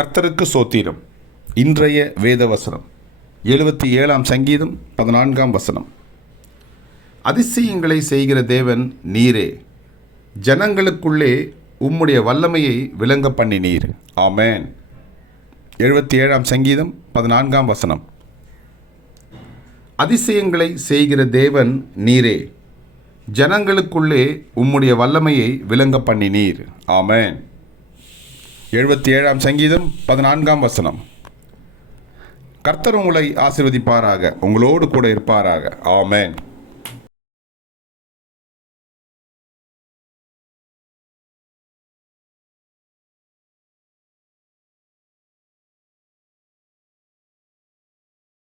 கர்த்தருக்கு சோத்திரம். இன்றைய வேத வசனம் 77ஆம் சங்கீதம் 14ஆம் வசனம். அதிசயங்களை செய்கிற தேவன் நீரே, ஜனங்களுக்குள்ளே உம்முடைய வல்லமையை விளங்க பண்ணினீர். ஆமென். 77ஆம் சங்கீதம் 14ஆம் வசனம். அதிசயங்களை செய்கிற தேவன் நீரே, ஜனங்களுக்குள்ளே உம்முடைய வல்லமையை விளங்க பண்ணினீர். ஆமென். 77ஆம் சங்கீதம் 14ஆம் வசனம். கர்த்தர் உங்களை ஆசீர்வதிப்பாராக, உங்களோடு கூட இருப்பாராக. ஆமென்.